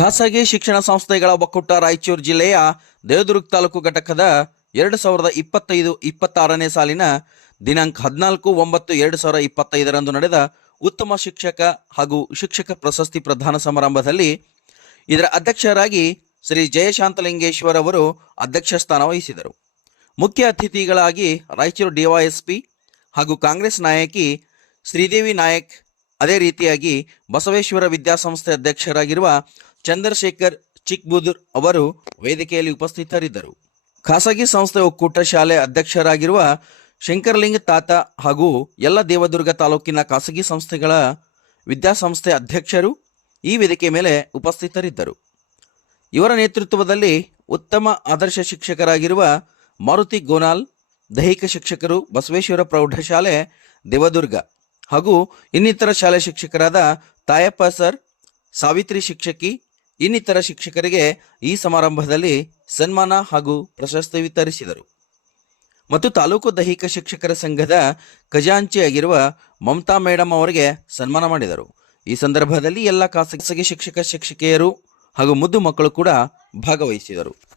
ಖಾಸಗಿ ಶಿಕ್ಷಣ ಸಂಸ್ಥೆಗಳ ಒಕ್ಕೂಟ ರಾಯಚೂರು ಜಿಲ್ಲೆಯ ದೇವದುರ್ಗ ತಾಲೂಕು ಘಟಕದ ಎರಡು ಸಾವಿರದ ಇಪ್ಪತ್ತೈದು ಇಪ್ಪತ್ತಾರನೇ ಸಾಲಿನ ದಿನಾಂಕ ಹದಿನಾಲ್ಕು ಒಂಬತ್ತು ಎರಡು ಸಾವಿರ ಇಪ್ಪತ್ತೈದರಂದು ನಡೆದ ಉತ್ತಮ ಶಿಕ್ಷಕ ಹಾಗೂ ಶಿಕ್ಷಕ ಪ್ರಶಸ್ತಿ ಪ್ರದಾನ ಸಮಾರಂಭದಲ್ಲಿ ಇದರ ಅಧ್ಯಕ್ಷರಾಗಿ ಶ್ರೀ ಜಯಶಾಂತಲಿಂಗೇಶ್ವರ್ ಅವರು ಅಧ್ಯಕ್ಷ ಸ್ಥಾನ ವಹಿಸಿದರು. ಮುಖ್ಯ ಅತಿಥಿಗಳಾಗಿ ರಾಯಚೂರು ಡಿವೈಎಸ್ಪಿ ಹಾಗೂ ಕಾಂಗ್ರೆಸ್ ನಾಯಕಿ ಶ್ರೀದೇವಿ ನಾಯಕ್, ಅದೇ ರೀತಿಯಾಗಿ ಬಸವೇಶ್ವರ ವಿದ್ಯಾಸಂಸ್ಥೆ ಅಧ್ಯಕ್ಷರಾಗಿರುವ ಚಂದ್ರಶೇಖರ್ ಚಿಕ್ಬುದುರ್ ಅವರು ವೇದಿಕೆಯಲ್ಲಿ ಉಪಸ್ಥಿತರಿದ್ದರು. ಖಾಸಗಿ ಸಂಸ್ಥೆ ಒಕ್ಕೂಟ ಶಾಲೆ ಅಧ್ಯಕ್ಷರಾಗಿರುವ ಶಂಕರಲಿಂಗ ತಾತ ಹಾಗೂ ಎಲ್ಲ ದೇವದುರ್ಗ ತಾಲೂಕಿನ ಖಾಸಗಿ ಸಂಸ್ಥೆಗಳ ವಿದ್ಯಾಸಂಸ್ಥೆ ಅಧ್ಯಕ್ಷರು ಈ ವೇದಿಕೆ ಮೇಲೆ ಉಪಸ್ಥಿತರಿದ್ದರು. ಇವರ ನೇತೃತ್ವದಲ್ಲಿ ಉತ್ತಮ ಆದರ್ಶ ಶಿಕ್ಷಕರಾಗಿರುವ ಮಾರುತಿ ಗೋನಾಲ್, ದೈಹಿಕ ಶಿಕ್ಷಕರು ಬಸವೇಶ್ವರ ಪ್ರೌಢಶಾಲೆ, ದೇವದುರ್ಗ ಹಾಗೂ ಇನ್ನಿತರ ಶಾಲೆ ಶಿಕ್ಷಕರಾದ ತಾಯಪ್ಪ ಸರ್, ಸಾವಿತ್ರಿ ಶಿಕ್ಷಕಿ ಇನ್ನಿತರ ಶಿಕ್ಷಕರಿಗೆ ಈ ಸಮಾರಂಭದಲ್ಲಿ ಸನ್ಮಾನ ಹಾಗೂ ಪ್ರಶಸ್ತಿ ವಿತರಿಸಿದರು. ಮತ್ತು ತಾಲೂಕು ದೈಹಿಕ ಶಿಕ್ಷಕರ ಸಂಘದ ಖಜಾಂಚಿಯಾಗಿರುವ ಮಮತಾ ಮೇಡಮ್ ಅವರಿಗೆ ಸನ್ಮಾನ ಮಾಡಿದರು. ಈ ಸಂದರ್ಭದಲ್ಲಿ ಎಲ್ಲ ಖಾಸಗಿ ಶಿಕ್ಷಕ, ಶಿಕ್ಷಕಿಯರು ಹಾಗೂ ಮುದ್ದು ಮಕ್ಕಳು ಕೂಡ ಭಾಗವಹಿಸಿದರು.